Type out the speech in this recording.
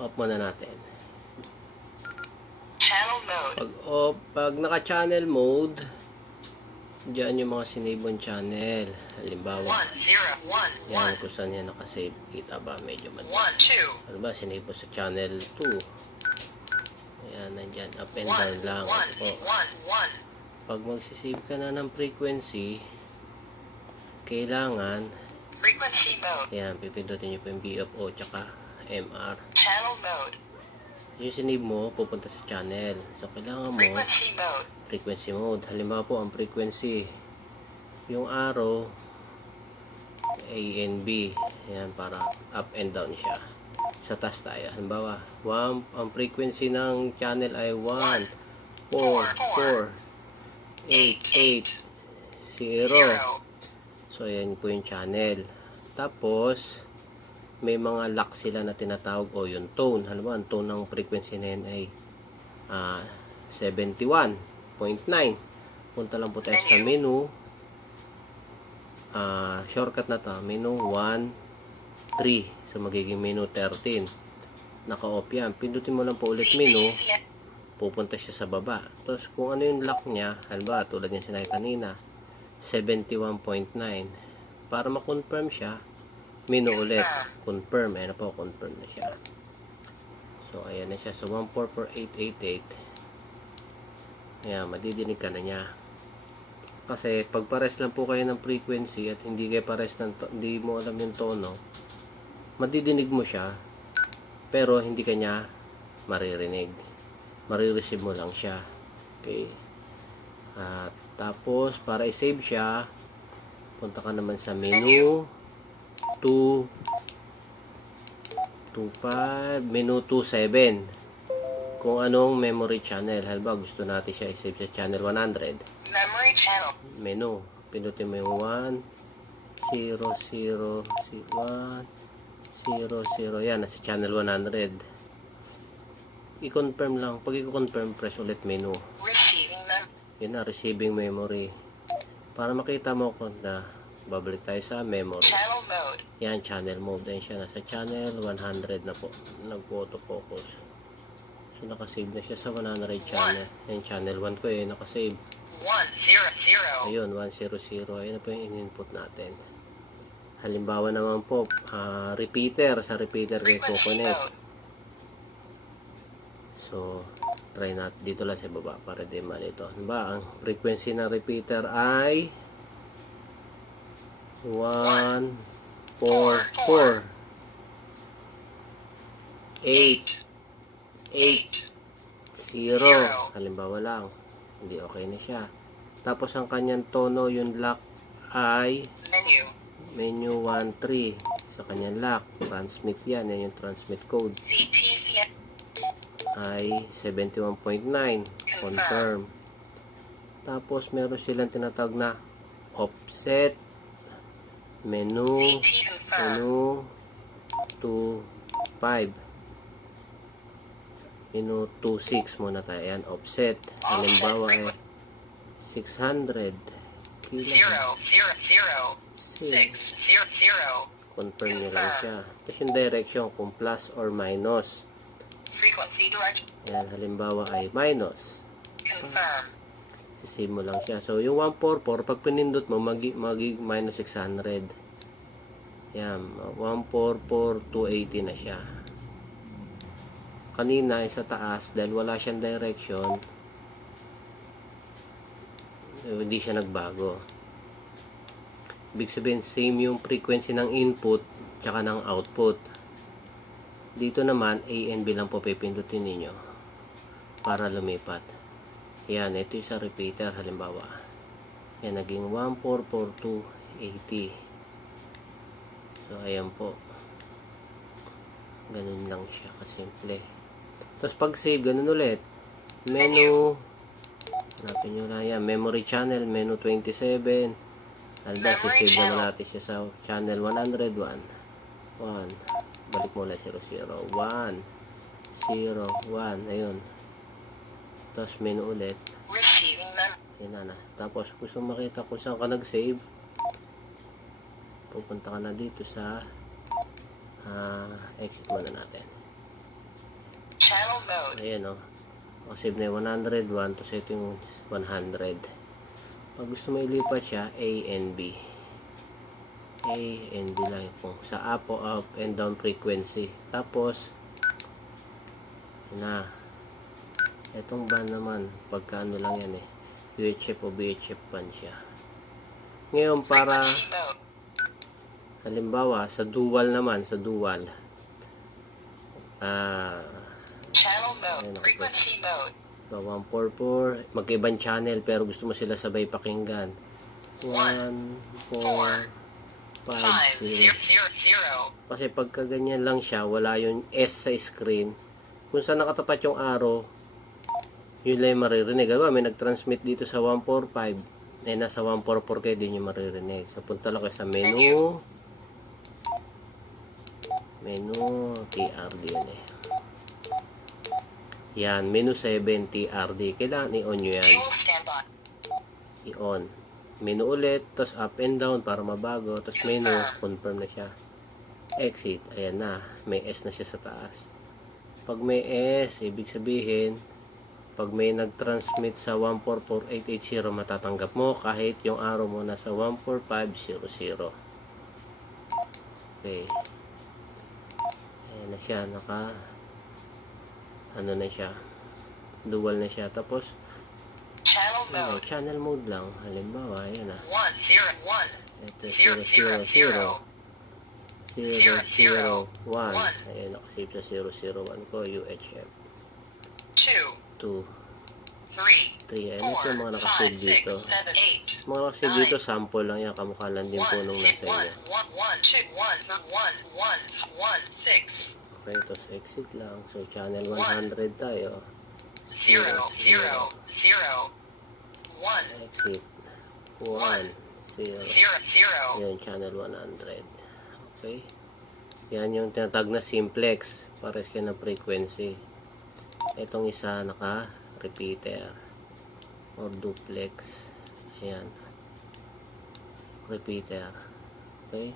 Off muna natin. Channel mode. Pag naka-channel mode, diyan yung mga sinabon channel. Halimbawa, 1, 0, 1, yan 1. kung saan yan nakasave. Kita ba? Medyo 1, mali. 2. Ano ba? Sinable sa channel 2. Ayan, nandyan. Up and 1, down lang. 1, Ito po. 1, 1. Pag magsisave ka na ng frequency, kailangan, Frequency mode. ayan, pipindutin nyo po yung BFO tsaka MR. Channel mode. Yung sinave mo, pupunta sa channel. So, kailangan mo, Frequency mode. frequency mode. Halimbawa po, ang frequency, yung arrow, A and B. Ayan, para up and down siya. Sa taas tayo. Halimbawa, ang frequency ng channel ay 1, 4, 4, 8, 8, 0. 0. So, ayan po yung channel. Tapos, may mga lock sila na tinatawag o yung tone. Halimbawa, ang tone ng frequency na yun ay 71.9. Punta lang po tayo sa menu. Shortcut na to. Menu 1, 3. So, magiging menu 13. Naka-off yan. Pindutin mo lang po ulit menu. Pupunta siya sa baba. Tapos, kung ano yung lock niya, halimbawa, tulad yung sinabi kanina, 71.9. Para ma-confirm siya, menu ulit. Confirm. Ayan na po, confirm na siya. So, ayan na siya. So, 14488. Ayan, madidinig ka na niya. Kasi, pag pares lang po kayo ng frequency at hindi kayo pares hindi mo alam yung tono, madidinig mo siya, pero hindi ka niya maririnig. Marireceive mo lang siya. Okay. At tapos, para i-save siya, punta ka naman sa menu 25, menu 27. Kung anong memory channel. Halimbawa, gusto natin siya i-save sa channel 100. Memory channel. Menu. Pindutin mo yung 1, 0, 0, 1, 0, 0. Yan, nasa channel 100. I-confirm lang. Pag i-confirm, press ulit menu. Receiving mem. Yun na, receiving memory. Para makita mo kung na babalik tayo sa memory. Channel mode. Yan, channel mode. Yan siya. Nasa channel 100 na po. Nag-auto-focus. So, nakasave na siya sa 100 channel. Yan, channel 1 ko eh. Nakasave. 1, 0, 0. Ayun, 100. Ayun na po yung in-input natin. Halimbawa naman po, repeater. Sa repeater kayo kukunik. So, try natin dito lang sa baba para di malito. Halimbawa, ang frequency ng repeater ay 1, 4, 4, 8, 8, 0. Halimbawa lang. Hindi okay na siya. Tapos ang kanyang tono, yung lock ay Menu. menu 1, 3. Sa kanyang lock. Transmit yan. Yan yung transmit code. CTC. Ay 71.9. Confirm. Tapos meron silang tinatawag na offset. Menu. CT confirm. Menu 2, 5. Menu 2, 6 muna tayo. Ayan, offset. Halimbawa ay 600 0, kilohertz. 0, 0, 6, 0, 0. Confirm nyo lang siya. Tapos yung direction kung plus or minus. Frequency direction. Ayan, halimbawa ay minus. Confirm. Sisave mo lang siya. So, yung 144, pag pinindot mo, magi minus 600. Ayan, 144,280 na siya. Kanina, sa taas, dahil wala siyang direction, hindi siya nagbago. Ibig sabihin, same yung frequency ng input tsaka ng output. Dito naman, A and B lang po pipindutin ninyo para lumipat. Yan, ito yung sa repeater halimbawa. Yan, naging 144,280. So, ayan po. Ganun lang siya kasimple. Tapos pag save, ganun ulit. Menu. Hanapin nyo na yan. Memory channel, menu 27. Alda, sisave naman natin siya sa channel 101. 1. Balik muna 00. 1. 0. 1. Ayun. Tapos menu ulit. Receiving mem. Yan na. Tapos gusto makita kung saan ka nag-save. Pupunta ka na dito sa exit muna natin. mode. Ayan o. Save na yung 101. Tapos ito yung 100. Pag gusto mo ilipat siya, A and B. A and B lang po. Sa up o up and down frequency. Tapos, na. Itong band naman, pagka ano lang yan UHF o VHF band siya. Ngayon, para, Frequency mode. halimbawa, sa dual naman, sa dual, Channel mode. Ayun, Frequency mode. 144, magkaibang channel pero gusto mo sila sabay pakinggan. 1, 4, 5, 5, 0, 0. 0, 0. Kasi pagka ganyan lang siya, wala yung S sa screen. Kung saan nakatapat yung arrow, yun lang yung maririnig. Diba, may nag-transmit dito sa 145. Nasa 144 kayo din yung maririnig. So, punta lang kayo sa menu. Menu, TRD yan Yan, menu 7, TRD. Kailangan i-on nyo yan. Fuel standby. I-on. Menu ulit, tapos up and down para mabago. Tapos menu, confirm na siya. Exit, ayan na. May S na siya sa taas. Pag may S, ibig sabihin, pag may nag-transmit sa 144880, matatanggap mo kahit yung arrow mo nasa 14500. Okay. Ayan na siya, ano na siya, dual na siya. Tapos, Channel mode. channel mode lang. Halimbawa, ayan 1, 0, 1. Ito, 0, 0, 0. 001. Ayan, nakasave sa 001 ko, UHF. 2, 2, 3, 3. Ayan, ito 4, yung mga 5, nakasave 6, dito. 7, 8. Mga nakasave dito, sample lang yan. Kamukha lang din po nung nasa inyo. 1, 2, 1, 1, 1, 1, 6. Okay, tapos exit lang. So, channel 100 tayo. 0, 0, 0, 1, Exit. 1, 0. 0, 0. Ayan, channel 100. Okay. Yan yung tinatag na simplex. Pares ka ng frequency. Itong isa naka-repeater or duplex. Ayan. Repeater. Okay.